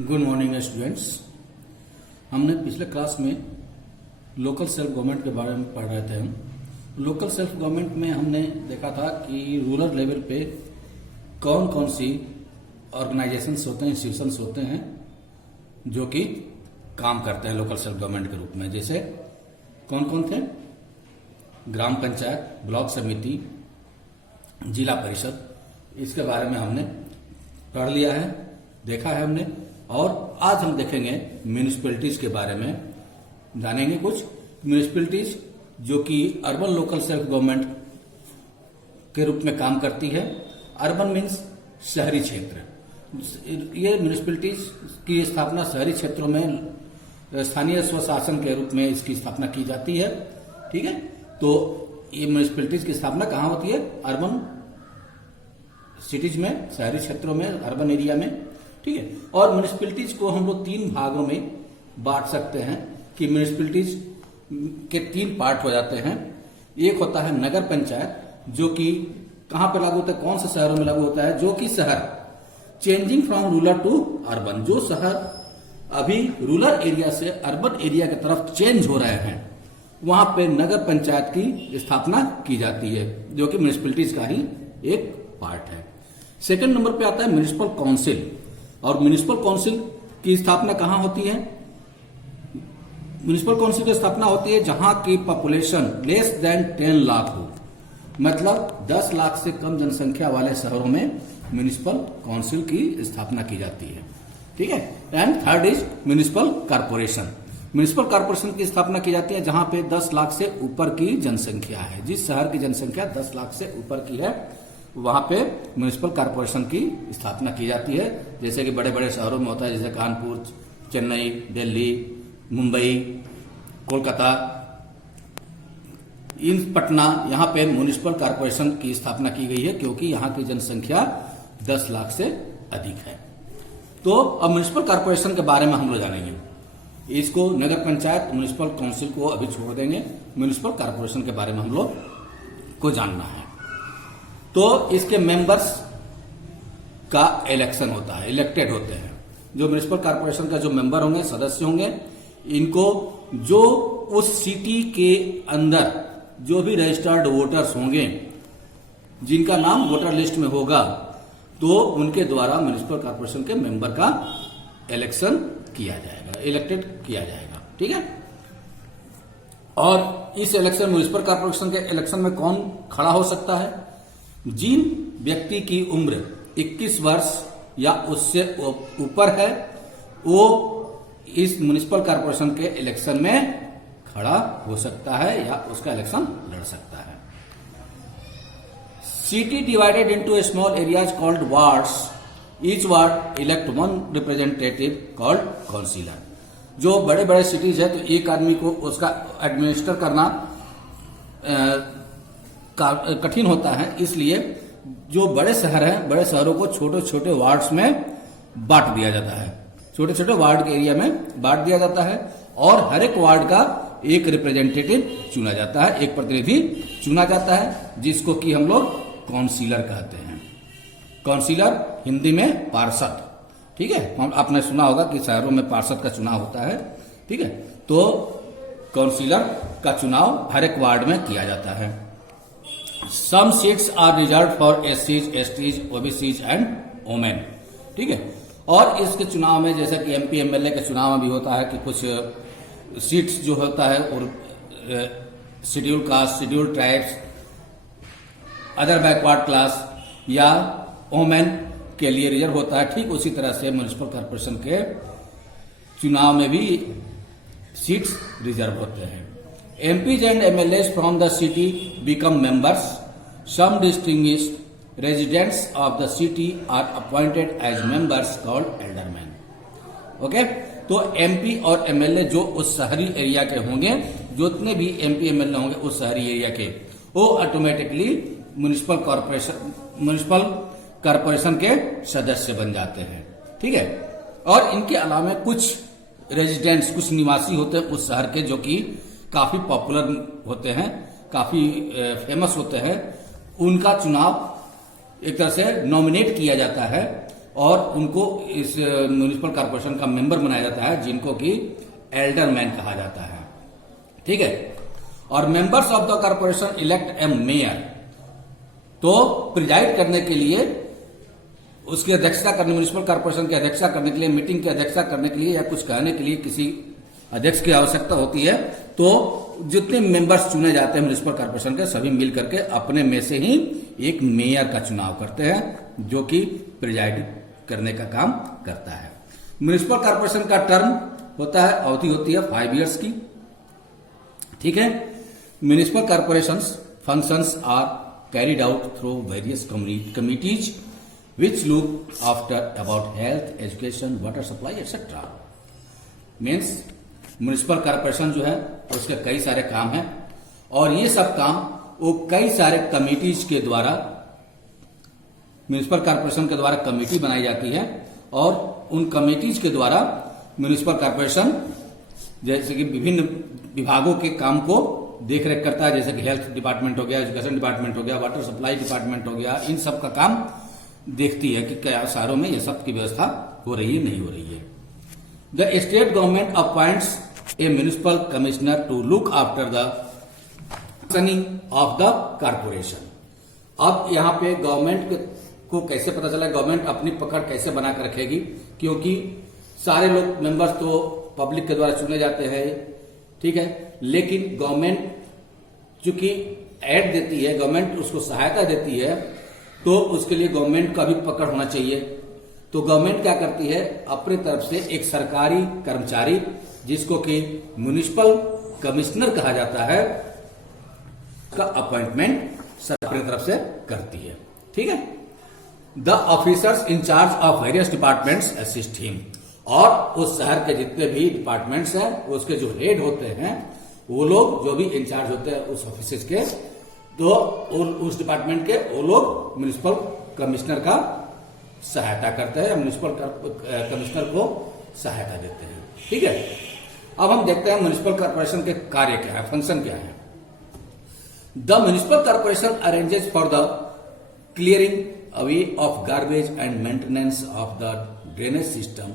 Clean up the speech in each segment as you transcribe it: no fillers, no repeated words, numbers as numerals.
Good morning students. हमने पिछले class में लोकल सेल्फ गवर्नमेंट के बारे में पढ़ रहे थे। हम लोकल सेल्फ गवर्नमेंट में हमने देखा था कि रूरल लेवल पे कौन कौन सी ऑर्गेनाइजेशंस होते हैं, इंस्टीट्यूशंस होते हैं जो कि काम करते हैं लोकल सेल्फ गवर्नमेंट के रूप में। जैसे कौन कौन थे? ग्राम पंचायत, ब्लॉक समिति, जिला परिषद। इसके बारे में हमने पढ़ लिया है, देखा है हमने। और आज हम देखेंगे म्यूनिसिपैलिटीज के बारे में, जानेंगे कुछ म्यूनिसिपैलिटीज जो कि अर्बन लोकल सेल्फ गवर्नमेंट के रूप में काम करती है। अर्बन मीन्स शहरी क्षेत्र। ये म्यूनिसिपैलिटीज की स्थापना शहरी क्षेत्रों में स्थानीय स्वशासन के रूप में इसकी स्थापना की जाती है। ठीक है, तो ये म्यूनिसिपैलिटीज की स्थापना कहाँ होती है? अर्बन सिटीज में, शहरी क्षेत्रों में, अर्बन एरिया में। ठीक है, और म्यूनिसिपैलिटीज को हम लोग तीन भागों में बांट सकते हैं कि म्यूनिसिपैलिटीज के तीन पार्ट हो जाते हैं। एक होता है नगर पंचायत, जो कि कहां पे लागू होता है, कौन से शहरों में लागू होता है? जो कि शहर changing from rural to urban, जो शहर अभी रूरल एरिया से अर्बन एरिया की तरफ चेंज हो रहे हैं, वहां पे नगर पंचायत की स्थापना की जाती है, जो कि म्यूनिसिपैलिटीज का ही एक पार्ट है। सेकंड नंबर पे आता है म्यूनिसिपल काउंसिल। और म्यूनिसिपल काउंसिल की स्थापना कहां होती है? म्यूनिसिपल काउंसिल की स्थापना होती है जहां की पॉपुलेशन लेस देन 10 लाख हो, मतलब 10 लाख से कम जनसंख्या वाले शहरों में म्यूनिसिपल काउंसिल की स्थापना की जाती है। ठीक है, and third is municipal corporation. Municipal corporation की स्थापना की जाती है जहां पे 10 लाख से ऊपर की जनसंख्या है। जिस शहर की जनसंख्या 10 लाख से ऊपर की है, वहां पे म्यूनिसिपल कॉर्पोरेशन की स्थापना की जाती है। जैसे कि बड़े बड़े शहरों में होता है, जैसे कानपुर, चेन्नई, दिल्ली, मुंबई, कोलकाता, पटना, यहाँ पे म्यूनिसिपल कॉर्पोरेशन की स्थापना की गई है क्योंकि यहाँ की जनसंख्या 10 लाख से अधिक है। तो अब म्यूनिसिपल कॉर्पोरेशन के बारे में हम लोग जानेंगे। इसको नगर पंचायत, म्यूनिसिपल काउंसिल को अभी छोड़ देंगे। म्यूनिसिपल कॉर्पोरेशन के बारे में हम लोग को जानना है। तो इसके मेंबर्स का इलेक्शन होता है, इलेक्टेड होते हैं। जो म्यूनिसिपल कॉर्पोरेशन का जो मेंबर होंगे, सदस्य होंगे, इनको जो उस सिटी के अंदर जो भी रजिस्टर्ड वोटर्स होंगे, जिनका नाम वोटर लिस्ट में होगा, तो उनके द्वारा म्यूनिसिपल कॉर्पोरेशन के मेंबर का इलेक्शन किया जाएगा, इलेक्टेड किया जाएगा। ठीक है, और इस इलेक्शन, म्यूनिसिपल कॉर्पोरेशन के इलेक्शन में कौन खड़ा हो सकता है? जिन व्यक्ति की उम्र 21 वर्ष या उससे ऊपर है, वो इस म्युनिसिपल कॉर्पोरेशन के इलेक्शन में खड़ा हो सकता है या उसका इलेक्शन लड़ सकता है। City divided into small areas called wards. Each ward elect one representative called councillor. जो बड़े बड़े सिटीज है तो एक आदमी को उसका एडमिनिस्टर करना कठिन होता है, इसलिए जो बड़े शहर हैं, बड़े शहरों को छोटे छोटे वार्ड्स में बांट दिया जाता है। छोटे छोटे वार्ड के एरिया में बांट दिया जाता है और हर एक वार्ड का एक रिप्रेजेंटेटिव चुना जाता है, एक प्रतिनिधि चुना जाता है, जिसको कि हम लोग काउंसिलर कहते हैं। काउंसिलर हिंदी में पार्षद। ठीक है, आपने सुना होगा कि शहरों में पार्षद का चुनाव होता है। ठीक है, तो काउंसिलर का चुनाव हर एक वार्ड में किया जाता है। Some seats are reserved for SCs, STs, OBCs and women। ठीक है, और इसके चुनाव में जैसे कि MP MLA के चुनाव में भी होता है कि कुछ सीट्स जो होता है और schedule caste, schedule tribes, other backward class या वोमेन के लिए रिजर्व होता है। ठीक उसी तरह से म्यूनिसिपल कॉर्पोरेशन के चुनाव में भी सीट्स रिजर्व होते हैं। MPs and MLAs from the city become members. Some distinguished residents of the city are appointed as members called aldermen. Okay? तो MP और MLA जो उस शहरी एरिया के होंगे, जितने भी MP MLA होंगे उस शहरी एरिया के, वो ऑटोमेटिकली म्यूनिसिपल कॉर्पोरेशन के सदस्य बन जाते हैं। ठीक है, और इनके अलावा कुछ रेजिडेंट्स, कुछ निवासी होते हैं उस शहर के, जो कि काफी पॉपुलर होते हैं, काफी फेमस होते हैं। उनका चुनाव एक तरह से नॉमिनेट किया जाता है और उनको इस म्युनिसिपल कॉर्पोरेशन का मेंबर बनाया जाता है, जिनको कि एल्डरमैन कहा जाता है। ठीक है। और members of the corporation elect A mayor, तो प्रिजाइड करने के लिए, उसकी अध्यक्षता करने, म्युनिसिपल कॉर्पोरेशन की अध्यक्षता करने के लिए, मीटिंग की अध्यक्षता करने के लिए या कुछ कहने के लिए किसी अध्यक्ष की आवश्यकता होती है, तो जितने मेंबर्स चुने जाते हैं म्युनिसिपल कॉर्पोरेशन के, सभी मिल करके अपने में से ही एक मेयर का चुनाव करते हैं, जो कि प्रिजाइड करने का काम करता है। म्युनिसिपल कॉर्पोरेशन का टर्म होता है, अवधि होती है 5 इयर्स की। ठीक है। Municipal corporations functions are carried out through various committees which look after about health, education, water supply, etc. Means municipal corporation जो है उसके कई सारे काम हैं, और ये सब काम वो कई सारे कमिटीज के द्वारा, म्युनिसिपल कॉर्पोरेशन के द्वारा कमेटी बनाई जाती है, और उन कमेटीज के द्वारा म्युनिसिपल कॉर्पोरेशन जैसे कि विभिन्न विभागों के काम को देख रेख करता है, जैसे कि हेल्थ डिपार्टमेंट हो गया, एजुकेशन डिपार्टमेंट हो गया, वाटर सप्लाई डिपार्टमेंट हो गया, इन सब का काम देखती है कि क्या शहरों में ये सब की व्यवस्था हो रही है, नहीं हो रही है। The state government appoints a municipal commissioner to look after the functioning of the corporation. अब यहाँ पे गवर्नमेंट को कैसे पता चला, गवर्नमेंट अपनी पकड़ कैसे बना कर रखेगी, क्योंकि सारे लोग मेंबर्स तो पब्लिक के द्वारा चुने जाते हैं। ठीक है। लेकिन गवर्नमेंट चूंकि एड देती है, गवर्नमेंट उसको सहायता देती है, तो उसके लिए गवर्नमेंट का भी पकड़ होना चाहिए। तो गवर्नमेंट क्या करती है, अपनी तरफ से एक सरकारी कर्मचारी, जिसको कि म्युनिसिपल कमिश्नर कहा जाता है, का अपॉइंटमेंट सरकार अपनी तरफ से करती है। ठीक है। The officers in charge of various departments assist him, और उस शहर के जितने भी डिपार्टमेंट्स हैं, उसके जो हेड होते हैं, वो लोग जो भी इंचार्ज होते हैं उस ऑफिस के, तो उस डिपार्टमेंट के वो लोग म्युनिसिपल कमिश्नर का सहायता करते हैं, म्युनिसिपल कमिश्नर को सहायता देते हैं। ठीक है। अब हम देखते हैं म्युनिसिपल कॉर्पोरेशन के कार्य क्या है, फंक्शन क्या है। The municipal corporation arranges for the clearing away of garbage and maintenance of the drainage system.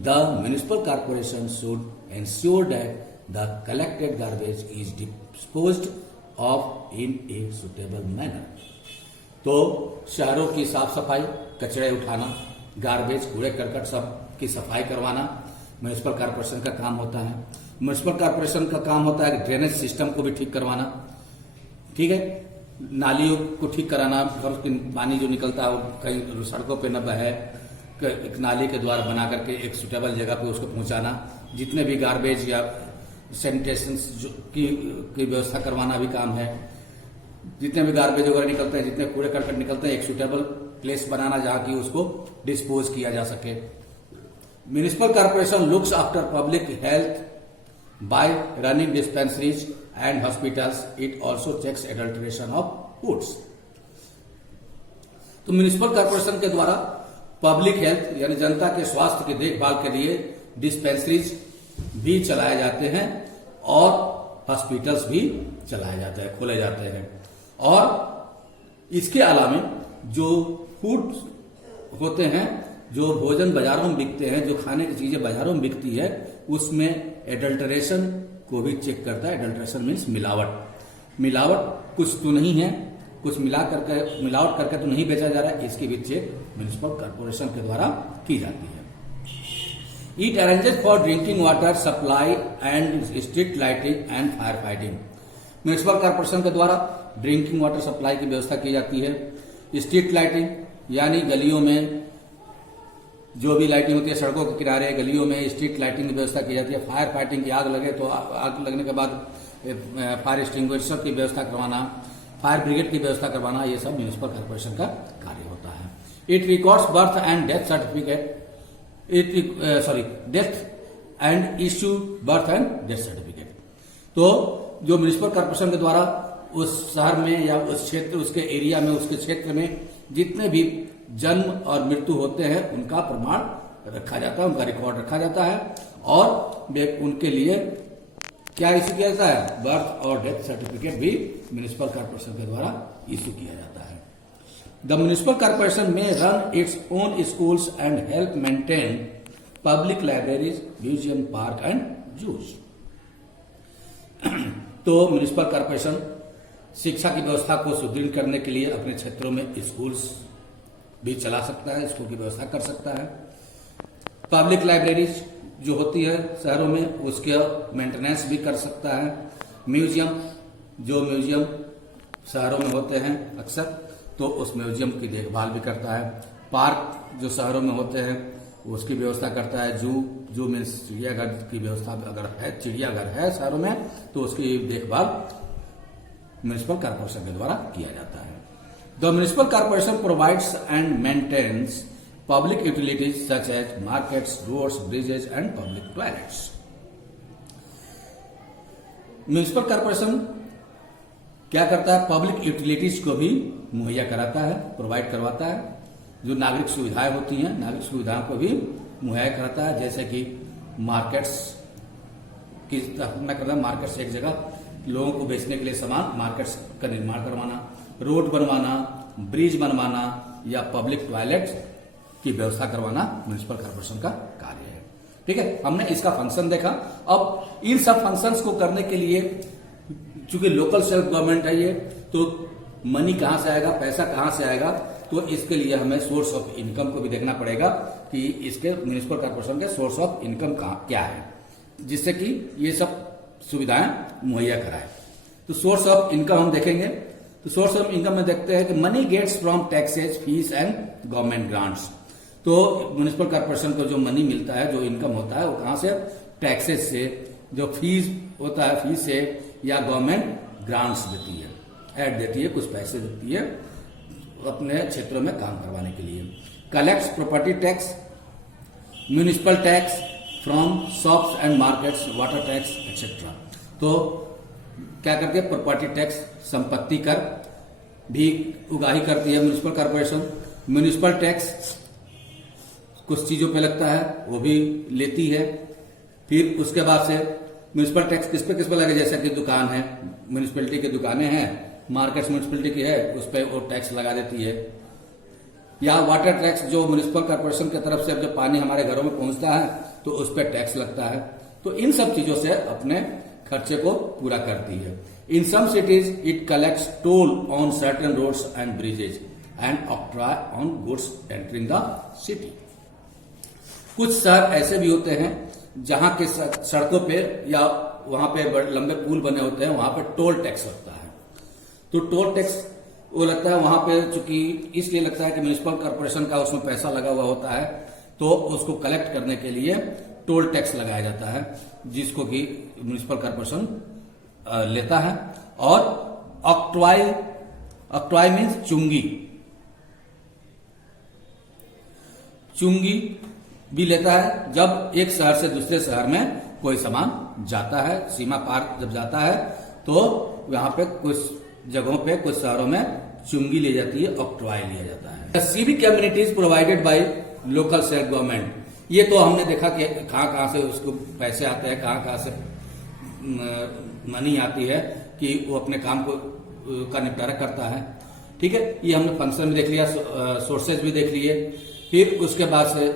The municipal corporation should ensure that the collected garbage is disposed of in a suitable manner. तो शहरों की साफ सफाई, कचरे उठाना, garbage, कूड़े करकट सब की सफाई करवाना म्युनिसिपल कॉर्पोरेशन का काम होता है। म्युनिसिपल कॉर्पोरेशन का काम होता है ड्रेनेज सिस्टम को भी ठीक करवाना। ठीक है। नालियों को ठीक कराना, पानी जो निकलता है वो कहीं सड़कों पे न बहे, एक नाली के द्वारा बना करके एक सुटेबल जगह पे उसको पहुंचाना। जितने भी गार्बेज या सैनिटेशन की व्यवस्था करवाना भी काम है। जितने भी गार्बेज वगैरह निकलते हैं, जितने कूड़े करकट निकलते हैं, एक सुटेबल प्लेस बनाना जहां की उसको डिस्पोज किया जा सके। Municipal corporation looks after public health by running dispensaries and hospitals. It also checks adulteration of foods. तो म्युनिसिपल कॉर्पोरेशन के द्वारा पब्लिक हेल्थ यानी जनता के स्वास्थ्य की देखभाल के लिए डिस्पेंसरीज भी चलाए जाते हैं, और हॉस्पिटल्स भी चलाए जाते हैं, खोले जाते हैं। और इसके अलावा जो फूड होते हैं, जो भोजन बाजारों में बिकते हैं, जो खाने की चीजें बाजारों में बिकती है, उसमें एडल्ट्रेशन को भी चेक करता है। एडल्ट्रेशन मीन्स मिलावट। मिलावट कुछ तो नहीं है, कुछ मिलावट करके तो नहीं बेचा जा रहा है, इसकी भी चेक म्युनिसिपल कॉर्पोरेशन के द्वारा की जाती है। It arranges for drinking water supply and street lighting and fire fighting. Municipal corporation के द्वारा ड्रिंकिंग वाटर सप्लाई की व्यवस्था की जाती है। स्ट्रीट लाइटिंग यानी गलियों में जो भी लाइटिंग होती है, सड़कों के किनारे, गलियों में स्ट्रीट लाइटिंग की व्यवस्था की जाती है। फायर फाइटिंग की, आग लगे तो आग लगने के बाद फायर एक्सटिंग्विशर की व्यवस्था करवाना, फायर ब्रिगेड की व्यवस्था करवाना, ये सब म्युनिसिपल कॉर्पोरेशन का कार्य होता है। It records birth and death certificate, death and issue birth and death certificate. तो जो म्युनिसिपल कॉर्पोरेशन के द्वारा उस शहर में या उस क्षेत्र, उसके एरिया में, उसके क्षेत्र में जितने भी जन्म और मृत्यु होते हैं, उनका प्रमाण रखा जाता है, उनका रिकॉर्ड रखा जाता है, और उनके लिए क्या इश्यू किया जाता है, बर्थ और डेथ सर्टिफिकेट भी म्युनिसिपल कॉर्पोरेशन के द्वारा इश्यू किया जाता है। द म्युनिसिपल कॉर्पोरेशन में run its own schools and help maintain public libraries, museum, park and juice. तो म्युनिसिपल कॉर्पोरेशन शिक्षा की व्यवस्था को सुदृढ़ करने के लिए अपने क्षेत्रों में स्कूल्स भी चला सकता है, स्कूल की व्यवस्था कर सकता है। पब्लिक लाइब्रेरीज जो होती है शहरों में, उसके मेंटेनेंस भी कर सकता है। म्यूजियम, जो म्यूजियम शहरों में होते हैं अक्सर, तो उस म्यूजियम की देखभाल भी करता है। पार्क जो शहरों में होते हैं उसकी व्यवस्था करता है। जू मीन्स चिड़ियाघर की व्यवस्था अगर है, चिड़ियाघर है शहरों में, तो उसकी देखभाल म्युनिसिपल कॉर्पोरेशन के द्वारा किया जाता है। The municipal corporation provides and maintains public utilities such as markets, roads, bridges and public toilets. Municipal corporation क्या करता है? पब्लिक यूटिलिटीज को भी मुहैया कराता है, प्रोवाइड करवाता है। जो नागरिक सुविधाएं होती हैं, नागरिक सुविधाओं को भी मुहैया कराता है, जैसे कि मार्केट्स की स्थापना करना, मार्केट्स एक जगह लोगों को बेचने के लिए सामान, मार्केट्स का निर्माण करवाना, रोड बनवाना, ब्रिज बनवाना या पब्लिक टॉयलेट की व्यवस्था करवाना म्युनिसिपल कॉर्पोरेशन का कार्य है। ठीक है, हमने इसका फंक्शन देखा। अब इन सब फंक्शंस को करने के लिए, चूंकि लोकल सेल्फ गवर्नमेंट है ये, तो मनी कहां से आएगा, पैसा कहां से आएगा, तो इसके लिए हमें सोर्स ऑफ इनकम को भी देखना पड़ेगा कि इसके म्युनिसिपल कॉर्पोरेशन के सोर्स ऑफ इनकम क्या है, जिससे कि ये सब सुविधाएं मुहैया कराए। तो सोर्स ऑफ इनकम हम देखेंगे। तो सोर्स ऑफ इनकम में देखते हैं कि money gets from taxes, fees and government grants. तो म्युनिसिपल कॉर्पोरेशन को जो मनी मिलता है, जो इनकम होता है, वो कहां से? टैक्सेस से, जो फीस होता है फीस से, या गवर्नमेंट ग्रांट्स देती है, ऐड देती है, कुछ पैसे देती है अपने क्षेत्रों में काम करवाने के लिए। Collects property tax, municipal tax from shops and markets, water tax etcetera. तो क्या करती है? प्रॉपर्टी टैक्स, संपत्ति कर भी उगाही करती है म्युनिसिपल कॉर्पोरेशन। म्युनिसिपल टैक्स कुछ चीजों पे लगता है, वो भी लेती है। फिर उसके बाद से म्युनिसिपल टैक्स किस पे लगे? जैसे कि दुकान है, म्युनिसिपैलिटी की दुकानें हैं, मार्केट्स म्युनिसिपैलिटी की है, उस पर वो टैक्स लगा देती है। या वाटर टैक्स, जो म्युनिसिपल कॉर्पोरेशन की तरफ से अब जब पानी हमारे घरों में पहुंचता है तो उस पर टैक्स लगता है। तो इन सब चीजों से अपने खर्चे को पूरा करती है। In some cities it collects toll on certain roads and bridges and octroi on goods entering the city. कुछ शहर ऐसे भी होते हैं जहां के सड़कों पे या वहां पे लंबे पुल बने होते हैं, वहां पे टोल टैक्स लगता है। तो टोल टैक्स वो लगता है वहां पे, चूंकि इसलिए लगता है कि म्युनिसिपल कॉर्पोरेशन का उसमें पैसा लगा हुआ होता है, तो उसको कलेक्ट करने के लिए टोल टैक्स लगाया जाता है, जिसको कि म्युनिसिपल कॉर्पोरेशन लेता है। और ऑक्ट्रॉय मीन्स चुंगी भी लेता है जब एक शहर से दूसरे शहर में कोई सामान जाता है, सीमा पार जब जाता है, तो वहां पे कुछ जगहों पे, कुछ शहरों में चुंगी ली जाती है, ऑक्ट्रॉय लिया जाता है। Civic communities provided by local self government, ये तो हमने देखा कि कहां से उसको पैसे आते हैं, कहां से मनी आती है कि वो अपने काम को का निपटारा करता है। ठीक है, ये हमने फंक्शन भी देख लिया, सोर्सेज भी देख लिए। फिर उसके बाद से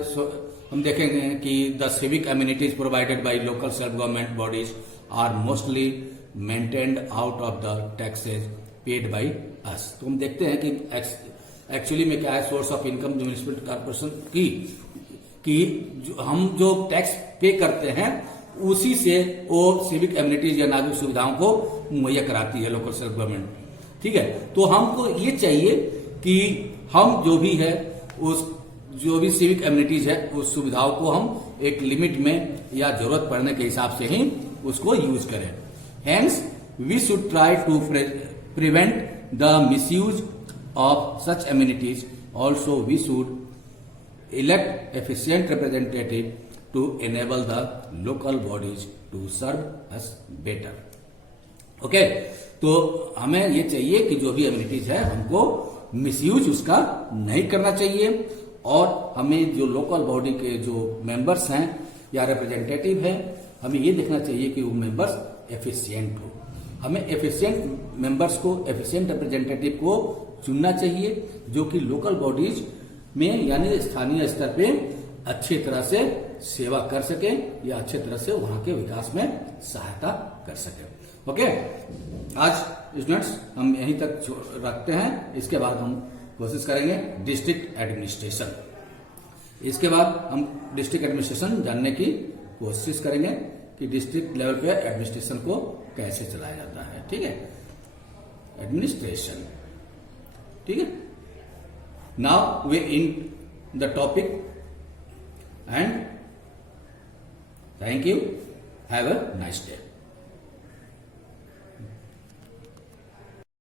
हम देखेंगे कि the civic communities provided by local self government bodies are mostly maintained out of the taxes paid by us. तो हम देखते हैं कि एक्चुअली में क्या है सोर्स ऑफ इनकम जो म्युनिसिपल कॉर्पोरेशन की हम जो टैक्स पे करते हैं उसी से वो सिविक कम्युनिटीज या नागरिक सुविधाओं को मुहैया कराती है लोकल सेल्फ गवर्नमेंट। ठीक है, तो हमको ये चाहिए कि हम जो भी है उस जो भी सिविक कम्युनिटीज है उस सुविधाओं को हम एक लिमिट में या जरूरत पड़ने के हिसाब से ही उसको यूज करें। Hence we should try to prevent the misuse of such amenities. Also we should elect efficient representative to enable the local bodies to serve us better. Okay, तो हमें ये चाहिए कि जो भी अम्यूनिटीज है हमको मिसयूज उसका नहीं करना चाहिए, और हमें जो लोकल बॉडी के जो मेंबर्स हैं या रिप्रेजेंटेटिव हैं, हमें ये देखना चाहिए कि वो मेंबर्स एफिशिएंट हो। हमें एफिशिएंट मेंबर्स को, एफिशिएंट रिप्रेजेंटेटिव को चुनना चाहिए जो कि लोकल बॉडीज में यानी स्थानीय स्तर पे अच्छी तरह से सेवा कर सके या अच्छे तरह से वहां के विकास में सहायता कर सके। ओके, आज स्टूडेंट्स हम यहीं तक रखते हैं। इसके बाद हम कोशिश करेंगे डिस्ट्रिक्ट एडमिनिस्ट्रेशन। इसके बाद हम डिस्ट्रिक्ट एडमिनिस्ट्रेशन जानने की कोशिश करेंगे कि डिस्ट्रिक्ट लेवल पे एडमिनिस्ट्रेशन को कैसे चलाया जाता है। ठीक है, एडमिनिस्ट्रेशन। ठीक है, now we in the topic and thank you, have a nice day.